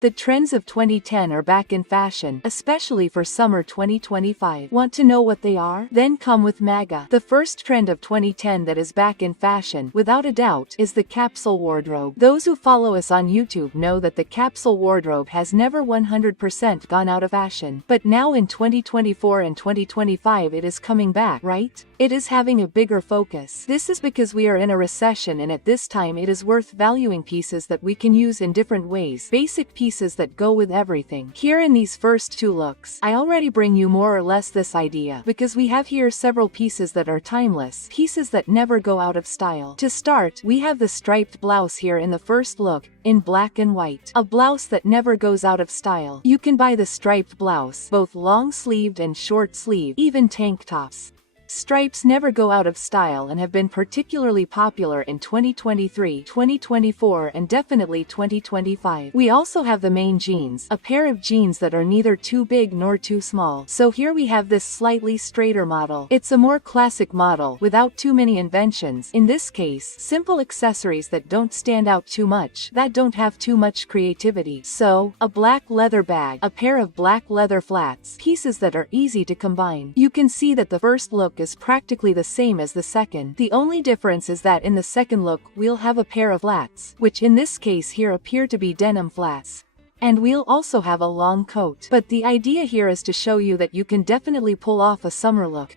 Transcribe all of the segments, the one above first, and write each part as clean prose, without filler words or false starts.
The trends of 2010 are back in fashion, especially for summer 2025. Want to know what they are? Then come with MAGA. The first trend of 2010 that is back in fashion, without a doubt, is the capsule wardrobe. Those who follow us on YouTube know that the capsule wardrobe has never 100% gone out of fashion. But now in 2024 and 2025 it is coming back, right? It is having a bigger focus. This is because we are in a recession, and at this time it is worth valuing pieces that we can use in different ways. Basic pieces that go with everything. Here in these first two looks, I already bring you more or less this idea, because we have here several pieces that are timeless, pieces that never go out of style. To start, we have the striped blouse here in the first look, in black and white. A blouse that never goes out of style. You can buy the striped blouse, both long-sleeved and short-sleeved, even tank tops. Stripes never go out of style and have been particularly popular in 2023, 2024, and definitely 2025. We also have the main jeans, a pair of jeans that are neither too big nor too small. So here we have this slightly straighter model. It's a more classic model, without too many inventions. In this case, simple accessories that don't stand out too much, that don't have too much creativity. So, a black leather bag, a pair of black leather flats, pieces that are easy to combine. You can see that the first look is practically the same as the second. The only difference is that in the second look we'll have a pair of flats, which in this case here appear to be denim flats. And we'll also have a long coat. But the idea here is to show you that you can definitely pull off a summer look.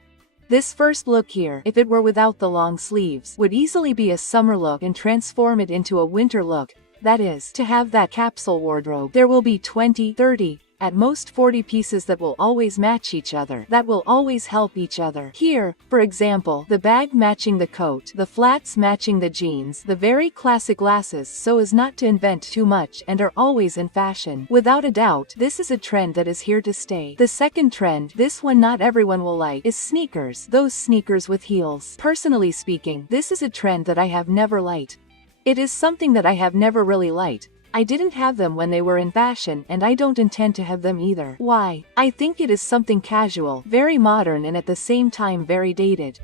This first look here, if it were without the long sleeves, would easily be a summer look and transform it into a winter look. That is, to have that capsule wardrobe. There will be 20, 30, at most 40 pieces that will always match each other, that will always help each other. Here, for example, the bag matching the coat, the flats matching the jeans, the very classic glasses so as not to invent too much and are always in fashion. Without a doubt, this is a trend that is here to stay. The second trend, this one not everyone will like, is sneakers, those sneakers with heels. Personally speaking, this is a trend that I have never liked. It is something that I have never really liked. I didn't have them when they were in fashion, and I don't intend to have them either. Why? I think it is something casual, very modern, and at the same time very dated.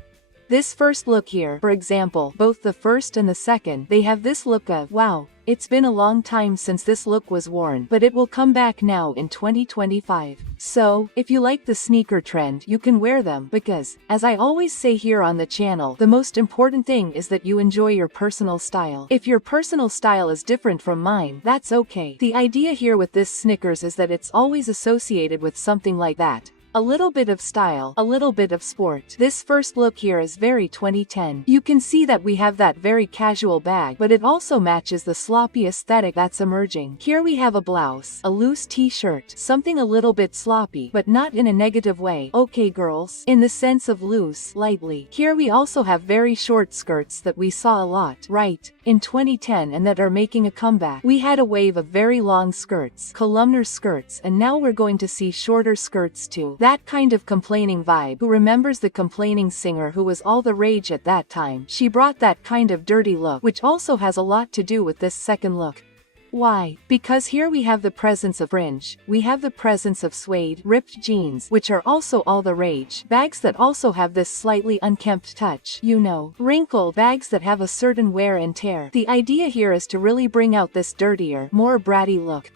This first look here, for example, both the first and the second, they have this look of, wow, it's been a long time since this look was worn, but it will come back now in 2025. So, if you like the sneaker trend, you can wear them, because, as I always say here on the channel, the most important thing is that you enjoy your personal style. If your personal style is different from mine, that's okay. The idea here with this Snickers is that it's always associated with something like that. A little bit of style, a little bit of sport. This first look here is very 2010. You can see that we have that very casual bag, but it also matches the sloppy aesthetic that's emerging. Here we have a blouse, a loose t-shirt, something a little bit sloppy, but not in a negative way. Okay girls, in the sense of loose, lightly. Here we also have very short skirts that we saw a lot, right, in 2010 and that are making a comeback. We had a wave of very long skirts, columnar skirts, and now we're going to see shorter skirts too. That kind of complaining vibe. Who remembers the complaining singer who was all the rage at that time? She brought that kind of dirty look, which also has a lot to do with this second look. Why? Because here we have the presence of fringe, we have the presence of suede, ripped jeans, which are also all the rage, bags that also have this slightly unkempt touch, you know, wrinkled bags that have a certain wear and tear. The idea here is to really bring out this dirtier, more bratty look.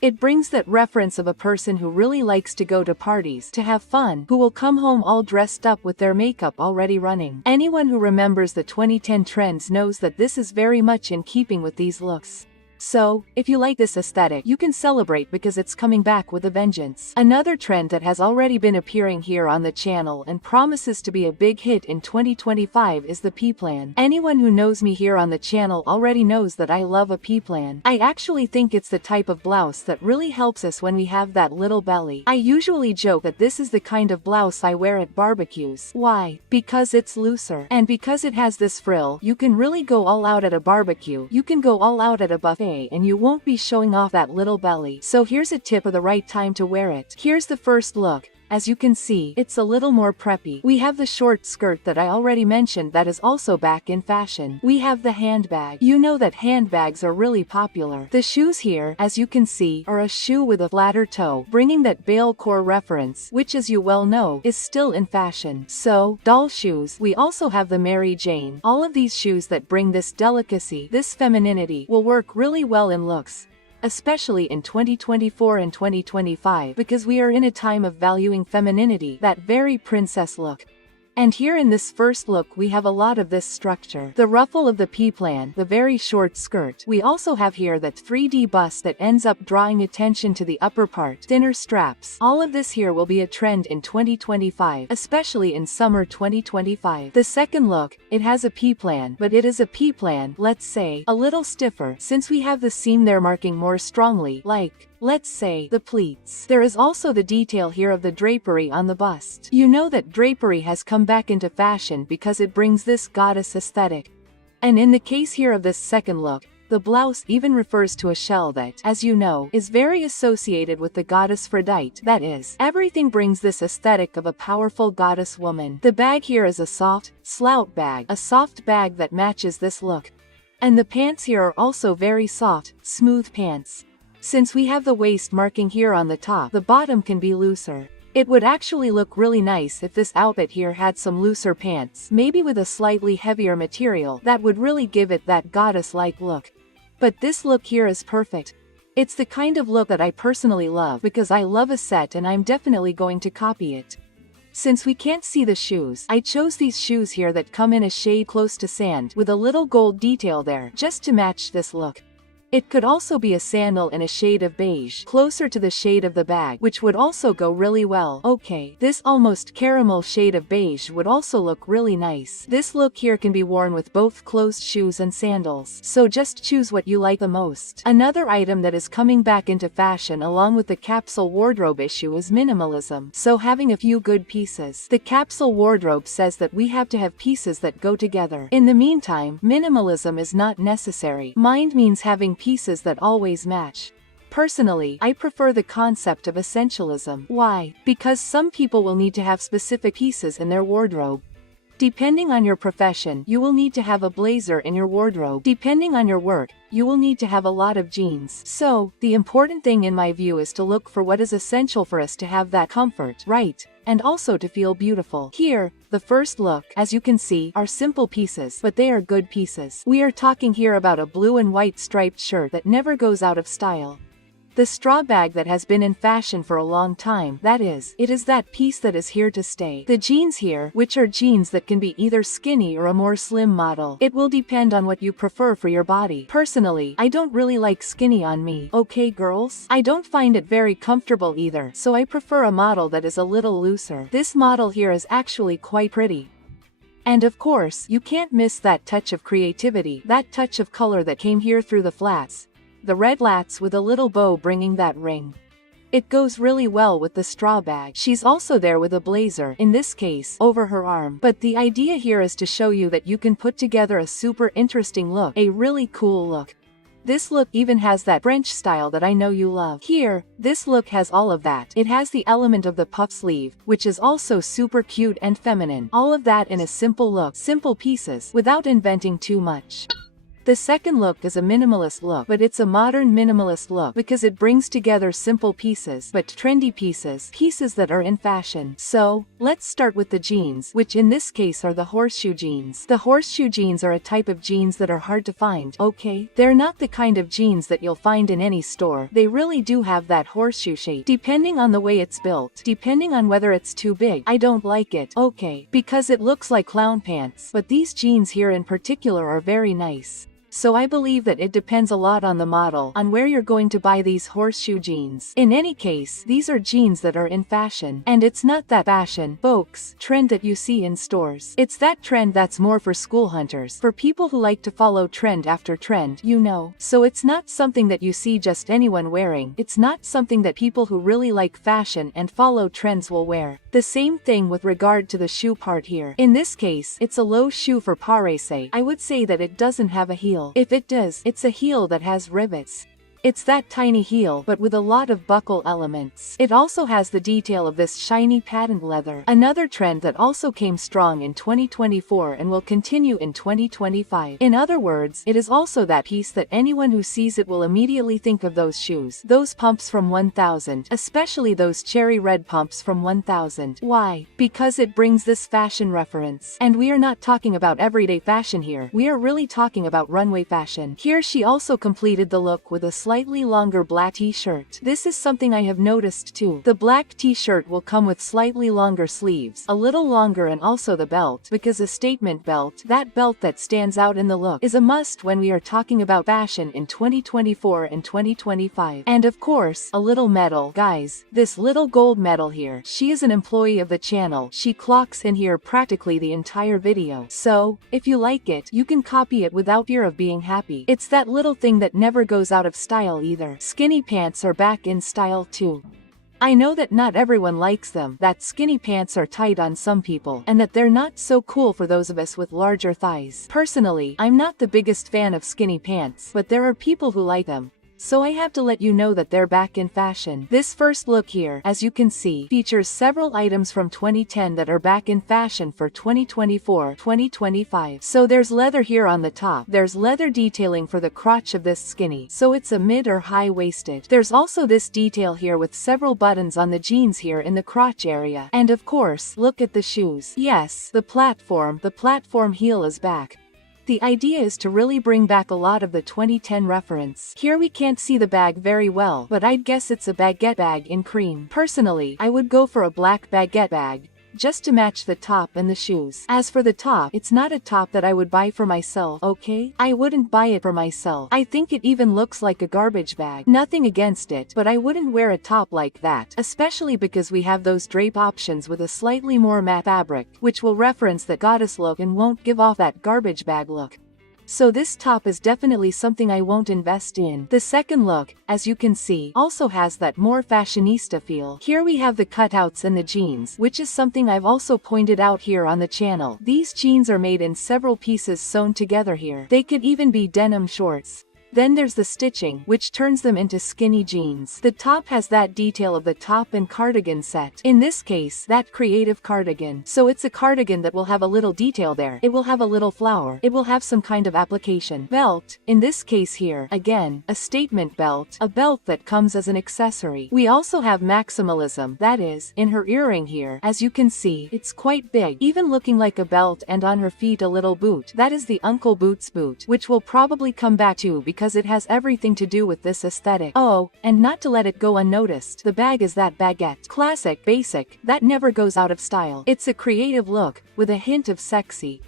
It brings that reference of a person who really likes to go to parties, to have fun, who will come home all dressed up with their makeup already running. Anyone who remembers the 2010 trends knows that this is very much in keeping with these looks. So, if you like this aesthetic, you can celebrate because it's coming back with a vengeance. Another trend that has already been appearing here on the channel and promises to be a big hit in 2025 is the Peplum. Anyone who knows me here on the channel already knows that I love a Peplum. I actually think it's the type of blouse that really helps us when we have that little belly. I usually joke that this is the kind of blouse I wear at barbecues. Why? Because it's looser. And because it has this frill, you can really go all out at a barbecue. You can go all out at a buffet. And you won't be showing off that little belly. So here's a tip of the right time to wear it. Here's the first look. As you can see, it's a little more preppy. We have the short skirt that I already mentioned that is also back in fashion. We have the handbag. You know that handbags are really popular. The shoes here, as you can see, are a shoe with a flatter toe, bringing that balecore reference, which as you well know, is still in fashion. So, doll shoes. We also have the Mary Jane. All of these shoes that bring this delicacy, this femininity, will work really well in looks. especially in 2024 and 2025 because we are in a time of valuing femininity, that very princess look. And here in this first look we have a lot of this structure. The ruffle of the Peplum, the very short skirt. We also have here that 3D bust that ends up drawing attention to the upper part, thinner straps. All of this here will be a trend in 2025, especially in summer 2025. The second look, it has a Peplum, but it is a Peplum, let's say, a little stiffer, since we have the seam there marking more strongly, like, let's say, the pleats. There is also the detail here of the drapery on the bust. You know that drapery has come back into fashion because it brings this goddess aesthetic. And in the case here of this second look, the blouse even refers to a shell that, as you know, is very associated with the goddess Aphrodite. That is, everything brings this aesthetic of a powerful goddess woman. The bag here is a soft, slout bag, a soft bag that matches this look. And the pants here are also very soft, smooth pants. Since we have the waist marking here on the top, the bottom can be looser. It would actually look really nice if this outfit here had some looser pants, maybe with a slightly heavier material, that would really give it that goddess-like look. But this look here is perfect. It's the kind of look that I personally love because I love a set and I'm definitely going to copy it. Since we can't see the shoes, I chose these shoes here that come in a shade close to sand with a little gold detail there, just to match this look. It could also be a sandal in a shade of beige, closer to the shade of the bag, which would also go really well. Okay, this almost caramel shade of beige would also look really nice. This look here can be worn with both closed shoes and sandals, so just choose what you like the most. Another item that is coming back into fashion along with the capsule wardrobe issue is minimalism, so having a few good pieces. The capsule wardrobe says that we have to have pieces that go together. In the meantime, minimalism is not necessary. Mind means having pieces that always match. Personally, I prefer the concept of essentialism. Why? Because some people will need to have specific pieces in their wardrobe. Depending on your profession, you will need to have a blazer in your wardrobe. Depending on your work, you will need to have a lot of jeans. So, the important thing in my view is to look for what is essential for us to have that comfort, right? And also to feel beautiful. Here, the first look, as you can see, are simple pieces, but they are good pieces. We are talking here about a blue and white striped shirt that never goes out of style. The straw bag that has been in fashion for a long time, that is, it is that piece that is here to stay. The jeans here, which are jeans that can be either skinny or a more slim model. It will depend on what you prefer for your body. Personally, I don't really like skinny on me, okay girls? I don't find it very comfortable either, so I prefer a model that is a little looser. This model here is actually quite pretty. And of course, you can't miss that touch of creativity, that touch of color that came here through the flats. The red lats with a little bow bringing that ring. It goes really well with the straw bag. She's also there with a blazer, in this case, over her arm. But the idea here is to show you that you can put together a super interesting look, a really cool look. This look even has that French style that I know you love. Here, this look has all of that. It has the element of the puff sleeve, which is also super cute and feminine. All of that in a simple look, simple pieces, without inventing too much. The second look is a minimalist look, but it's a modern minimalist look because it brings together simple pieces, but trendy pieces, pieces that are in fashion. So, let's start with the jeans, which in this case are the horseshoe jeans. The horseshoe jeans are a type of jeans that are hard to find, okay? They're not the kind of jeans that you'll find in any store. They really do have that horseshoe shape. Depending on the way it's built, depending on whether it's too big, I don't like it, okay? Because it looks like clown pants. But these jeans here in particular are very nice. So I believe that it depends a lot on the model, on where you're going to buy these horseshoe jeans. In any case, these are jeans that are in fashion. And it's not that fashion, folks, trend that you see in stores. It's that trend that's more for school hunters, for people who like to follow trend after trend, you know. So it's not something that you see just anyone wearing. It's not something that people who really like fashion and follow trends will wear. The same thing with regard to the shoe part here. In this case, it's a low shoe for paresse. I would say that it doesn't have a heel. If it does, it's a heel that has rivets. It's that tiny heel, but with a lot of buckle elements. It also has the detail of this shiny patent leather. Another trend that also came strong in 2024 and will continue in 2025. In other words, it is also that piece that anyone who sees it will immediately think of those shoes. Those pumps from 1000, especially those cherry red pumps from 1000. Why? Because it brings this fashion reference. And we are not talking about everyday fashion here. We are really talking about runway fashion. Here she also completed the look with a slightly longer black t-shirt. This is something I have noticed too. The black t-shirt will come with slightly longer sleeves, a little longer, and also the belt, because a statement belt, that belt that stands out in the look, is a must when we are talking about fashion in 2024 and 2025. And of course, a little medal. Guys, this little gold medal here, she is an employee of the channel. She clocks in here practically the entire video. So, if you like it, you can copy it without fear of being happy. It's that little thing that never goes out of style either. Skinny pants are back in style too. I know that not everyone likes them, that skinny pants are tight on some people, and that they're not so cool for those of us with larger thighs. Personally, I'm not the biggest fan of skinny pants, but there are people who like them. So I have to let you know that they're back in fashion. This first look here, as you can see, features several items from 2010 that are back in fashion for 2024-2025. So there's leather here on the top. There's leather detailing for the crotch of this skinny, so it's a mid or high-waisted. There's also this detail here with several buttons on the jeans here in the crotch area. And of course, look at the shoes. Yes, the platform heel is back. The idea is to really bring back a lot of the 2010 reference. Here we can't see the bag very well, but I'd guess it's a baguette bag in cream. Personally, I would go for a black baguette bag, just to match the top and the shoes. As for the top, it's not a top that I would buy for myself, okay? I wouldn't buy it for myself. I think it even looks like a garbage bag. Nothing against it, but I wouldn't wear a top like that, especially because we have those drape options with a slightly more matte fabric, which will reference that goddess look and won't give off that garbage bag look. So this top is definitely something I won't invest in. The second look, as you can see, also has that more fashionista feel. Here we have the cutouts and the jeans, which is something I've also pointed out here on the channel. These jeans are made in several pieces sewn together here. They could even be denim shorts. Then there's the stitching, which turns them into skinny jeans. The top has that detail of the top and cardigan set. In this case, that creative cardigan. So it's a cardigan that will have a little detail there. It will have a little flower. It will have some kind of application. Belt. In this case here, again, a statement belt. A belt that comes as an accessory. We also have maximalism. That is, in her earring here, as you can see, it's quite big. Even looking like a belt, and on her feet a little boot. That is the Uncle Boots boot, which will probably come back too because it has everything to do with this aesthetic. Oh, and not to let it go unnoticed, the bag is that baguette. Classic, basic, that never goes out of style. It's a creative look, with a hint of sexy.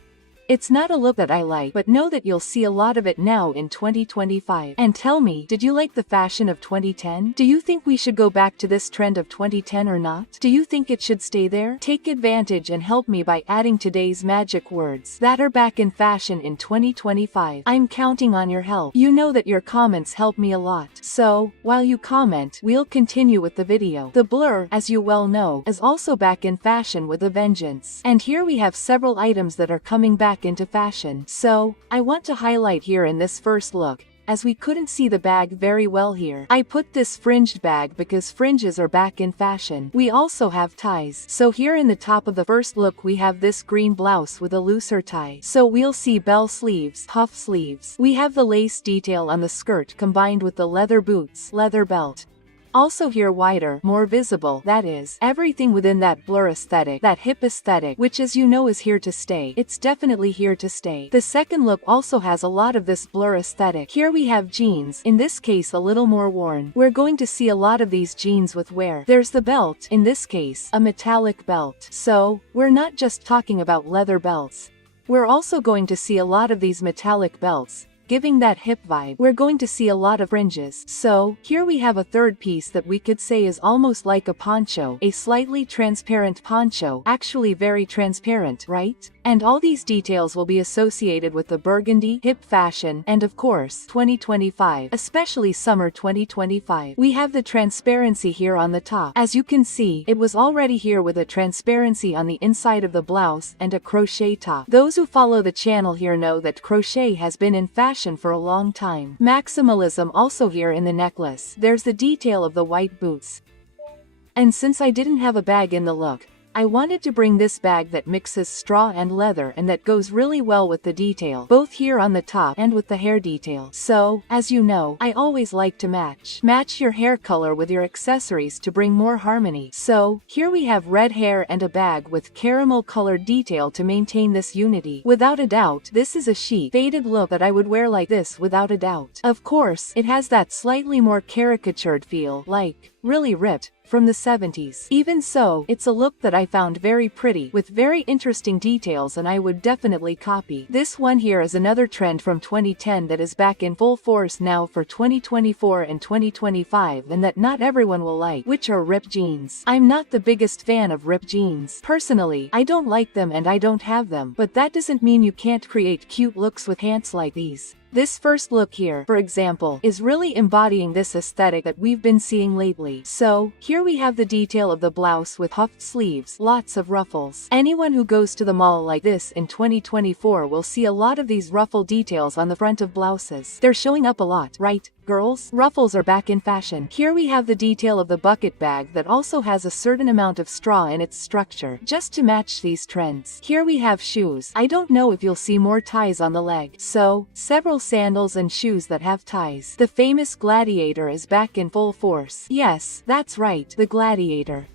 It's not a look that I like, but know that you'll see a lot of it now in 2025. And tell me, did you like the fashion of 2010? Do you think we should go back to this trend of 2010 or not? Do you think it should stay there? Take advantage and help me by adding today's magic words that are back in fashion in 2025. I'm counting on your help. You know that your comments help me a lot. So, while you comment, we'll continue with the video. The blur, as you well know, is also back in fashion with a vengeance. And here we have several items that are coming back into fashion. So, I want to highlight here in this first look, as we couldn't see the bag very well here. I put this fringed bag because fringes are back in fashion. We also have ties. So here in the top of the first look we have this green blouse with a looser tie. So we'll see bell sleeves, puff sleeves. We have the lace detail on the skirt combined with the leather boots, leather belt. Also here wider, more visible, that is, everything within that blur aesthetic, that hip aesthetic, which as you know is here to stay. It's definitely here to stay. The second look also has a lot of this blur aesthetic. Here we have jeans, in this case a little more worn. We're going to see a lot of these jeans with wear. There's the belt, in this case, a metallic belt. So, we're not just talking about leather belts. We're also going to see a lot of these metallic belts, giving that hip vibe. We're going to see a lot of fringes. So, here we have a third piece that we could say is almost like a poncho, a slightly transparent poncho, actually very transparent, right? And all these details will be associated with the burgundy, hip fashion, and of course, 2025, especially summer 2025. We have the transparency here on the top. As you can see, it was already here with a transparency on the inside of the blouse and a crochet top. Those who follow the channel here know that crochet has been in fashion for a long time. Maximalism also here in the necklace. There's the detail of the white boots. And since I didn't have a bag in the look, I wanted to bring this bag that mixes straw and leather and that goes really well with the detail, both here on the top and with the hair detail. So, as you know, I always like to match your hair color with your accessories to bring more harmony. So, here we have red hair and a bag with caramel colored detail to maintain this unity. Without a doubt, this is a chic, faded look that I would wear like this without a doubt. Of course, it has that slightly more caricatured feel, like, really ripped, from the 70s. Even so, it's a look that I found very pretty, with very interesting details, and I would definitely copy. This one here is another trend from 2010 that is back in full force now for 2024 and 2025, and that not everyone will like, which are ripped jeans. I'm not the biggest fan of ripped jeans. Personally, I don't like them and I don't have them, but that doesn't mean you can't create cute looks with pants like these. This first look here, for example, is really embodying this aesthetic that we've been seeing lately. So, here we have the detail of the blouse with puffed sleeves, lots of ruffles. Anyone who goes to the mall like this in 2024 will see a lot of these ruffle details on the front of blouses. They're showing up a lot, right, girls? Ruffles are back in fashion. Here we have the detail of the bucket bag that also has a certain amount of straw in its structure, just to match these trends. Here we have shoes. I don't know if you'll see more ties on the leg. So, several sandals and shoes that have ties. The famous Gladiator is back in full force. Yes, that's right, the Gladiator.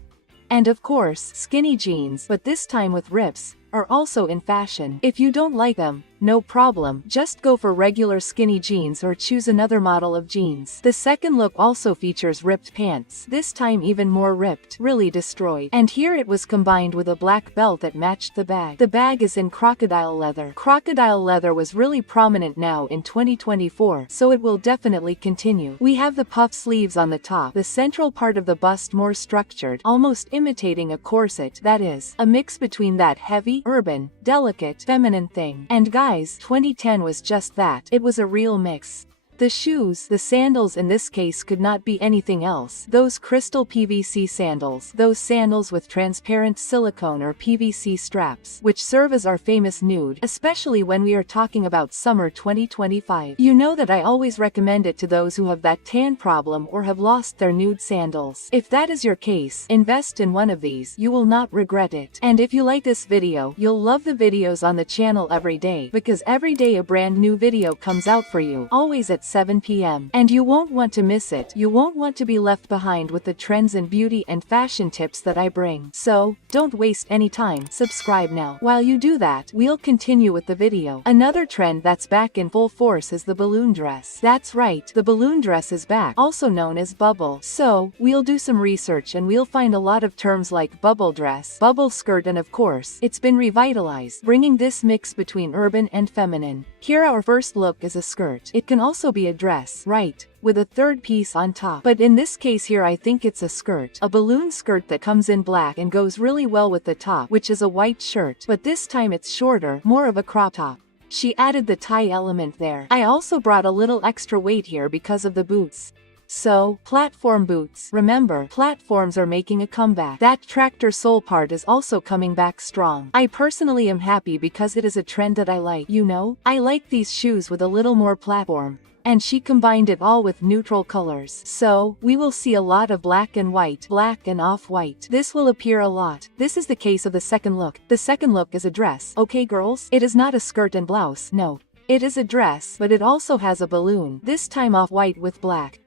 And of course, skinny jeans, but this time with rips, are also in fashion. If you don't like them, no problem, just go for regular skinny jeans or choose another model of jeans. The second look also features ripped pants, this time even more ripped, really destroyed. And here it was combined with a black belt that matched the bag. The bag is in crocodile leather. Crocodile leather was really prominent now in 2024, so it will definitely continue. We have the puff sleeves on the top, the central part of the bust more structured, almost imitating a corset, that is, a mix between that heavy, urban, delicate, feminine thing. And guys, 2010 was just that. It was a real mix. The shoes, the sandals in this case could not be anything else. Those crystal PVC sandals, those sandals with transparent silicone or PVC straps, which serve as our famous nude, especially when we are talking about summer 2025. You know that I always recommend it to those who have that tan problem or have lost their nude sandals. If that is your case, invest in one of these. You will not regret it. And if you like this video, you'll love the videos on the channel every day, because every day a brand new video comes out for you, always at 7 p.m. And you won't want to miss it. You won't want to be left behind with the trends and beauty and fashion tips that I bring. So, don't waste any time, subscribe now. While you do that, we'll continue with the video. Another trend that's back in full force is the balloon dress. That's right, the balloon dress is back, also known as bubble. So, we'll do some research and we'll find a lot of terms like bubble dress, bubble skirt, and of course, it's been revitalized, bringing this mix between urban and feminine. Here our first look is a skirt. It can also be a dress, right, with a third piece on top. But in this case here I think it's a skirt. A balloon skirt that comes in black and goes really well with the top, which is a white shirt. But this time it's shorter, more of a crop top. She added the tie element there. I also brought a little extra weight here because of the boots. So, platform boots. Remember, platforms are making a comeback. That tractor sole part is also coming back strong. I personally am happy because it is a trend that I like. You know, I like these shoes with a little more platform. And she combined it all with neutral colors. So, we will see a lot of black and white, black and off-white. This will appear a lot. This is the case of the second look. The second look is a dress. Okay girls? It is not a skirt and blouse, no. It is a dress, but it also has a balloon, this time off-white with black.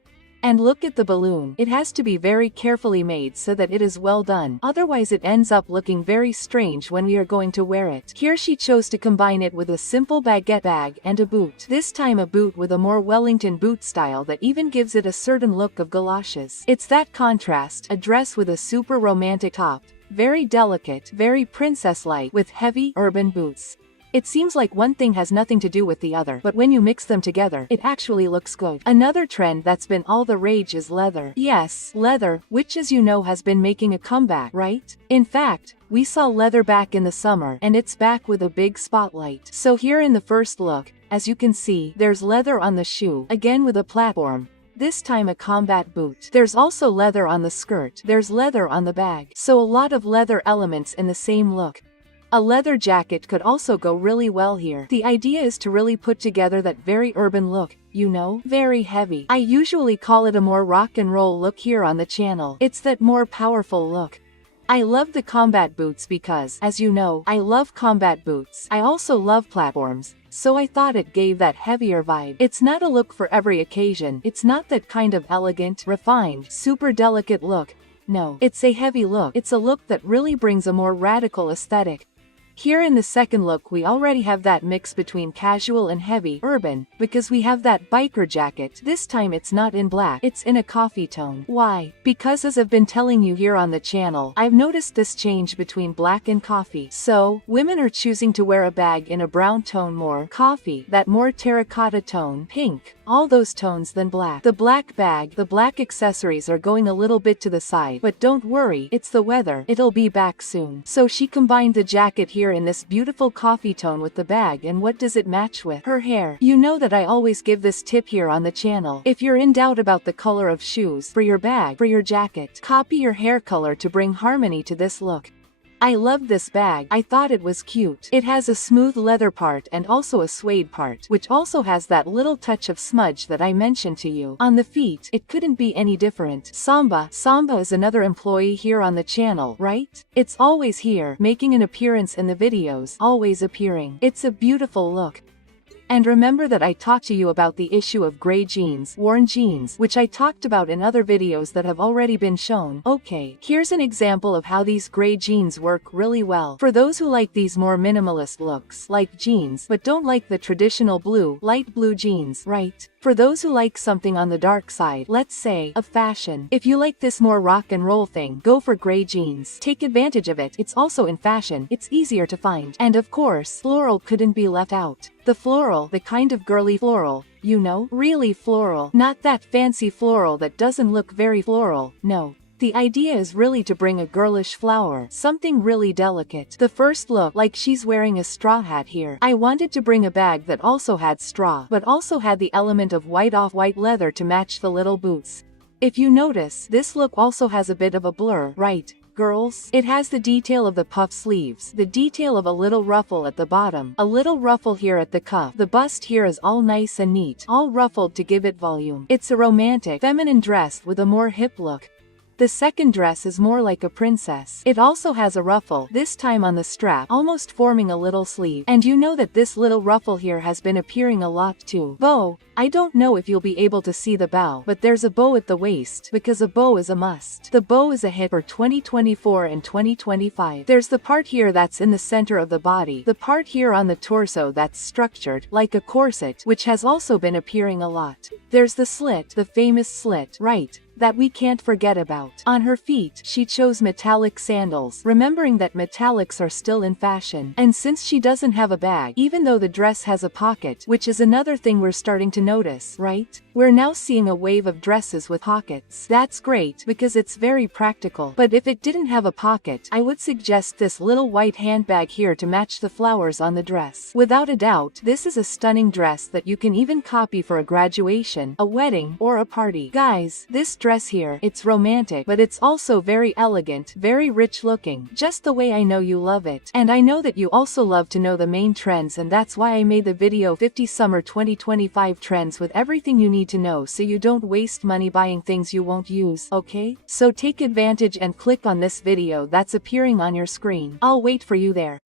And look at the balloon. It has to be very carefully made so that it is well done. Otherwise it ends up looking very strange when we are going to wear it. Here she chose to combine it with a simple baguette bag and a boot. This time a boot with a more Wellington boot style that even gives it a certain look of galoshes. It's that contrast, a dress with a super romantic top. Very delicate, very princess-like, with heavy, urban boots. It seems like one thing has nothing to do with the other, but when you mix them together, it actually looks good. Another trend that's been all the rage is leather. Yes, leather, which as you know has been making a comeback, right? In fact, we saw leather back in the summer, and it's back with a big spotlight. So here in the first look, as you can see, there's leather on the shoe, again with a platform. This time a combat boot. There's also leather on the skirt. There's leather on the bag. So a lot of leather elements in the same look. A leather jacket could also go really well here. The idea is to really put together that very urban look, you know, very heavy. I usually call it a more rock and roll look here on the channel. It's that more powerful look. I love the combat boots because, as you know, I love combat boots. I also love platforms, so I thought it gave that heavier vibe. It's not a look for every occasion. It's not that kind of elegant, refined, super delicate look. No, it's a heavy look. It's a look that really brings a more radical aesthetic. Here in the second look we already have that mix between casual and heavy, urban, because we have that biker jacket. This time it's not in black, it's in a coffee tone. Why? Because as I've been telling you here on the channel, I've noticed this change between black and coffee. So, women are choosing to wear a bag in a brown tone, more coffee, that more terracotta tone, pink, all those tones than black. The black bag, the black accessories are going a little bit to the side, but don't worry, it's the weather, it'll be back soon. So she combined the jacket here in this beautiful coffee tone with the bag, and what does it match with? Her hair. You know that I always give this tip here on the channel. If you're in doubt about the color of shoes, for your bag, for your jacket, copy your hair color to bring harmony to this look. I love this bag. I thought it was cute. It has a smooth leather part and also a suede part, which also has that little touch of smudge that I mentioned to you. On the feet, it couldn't be any different. Samba is another employee here on the channel, right? It's always here, making an appearance in the videos, always appearing. It's a beautiful look. And remember that I talked to you about the issue of gray jeans, worn jeans, which I talked about in other videos that have already been shown. Okay, here's an example of how these gray jeans work really well. For those who like these more minimalist looks, like jeans, but don't like the traditional blue, light blue jeans, right? For those who like something on the dark side, let's say, of fashion. If you like this more rock and roll thing, go for gray jeans. Take advantage of it. It's also in fashion. It's easier to find. And of course, floral couldn't be left out. The floral, the kind of girly floral, you know, really floral. Not that fancy floral that doesn't look very floral, no. The idea is really to bring a girlish flower, something really delicate. The first look, like she's wearing a straw hat here. I wanted to bring a bag that also had straw, but also had the element of white off-white leather to match the little boots. If you notice, this look also has a bit of a blur, right? Girls, it has the detail of the puff sleeves, the detail of a little ruffle at the bottom, a little ruffle here at the cuff. The bust here is all nice and neat, all ruffled to give it volume. It's a romantic, feminine dress with a more hip look. The second dress is more like a princess. It also has a ruffle, this time on the strap, almost forming a little sleeve. And you know that this little ruffle here has been appearing a lot too. Bow. I don't know if you'll be able to see the bow, but there's a bow at the waist, because a bow is a must. The bow is a hit for 2024 and 2025. There's the part here that's in the center of the body, the part here on the torso that's structured, like a corset, which has also been appearing a lot. There's the slit, the famous slit, right? That we can't forget about. On her feet, she chose metallic sandals, remembering that metallics are still in fashion. And since she doesn't have a bag, even though the dress has a pocket, which is another thing we're starting to notice, right? We're now seeing a wave of dresses with pockets. That's great, because it's very practical. But if it didn't have a pocket, I would suggest this little white handbag here to match the flowers on the dress. Without a doubt, this is a stunning dress that you can even copy for a graduation, a wedding, or a party. Guys, this dress here, it's romantic, but it's also very elegant, very rich looking, just the way I know you love it. And I know that you also love to know the main trends, and that's why I made the video 50 Summer 2025 Trends with everything you need to know so you don't waste money buying things you won't use, okay? So take advantage and click on this video that's appearing on your screen. I'll wait for you there.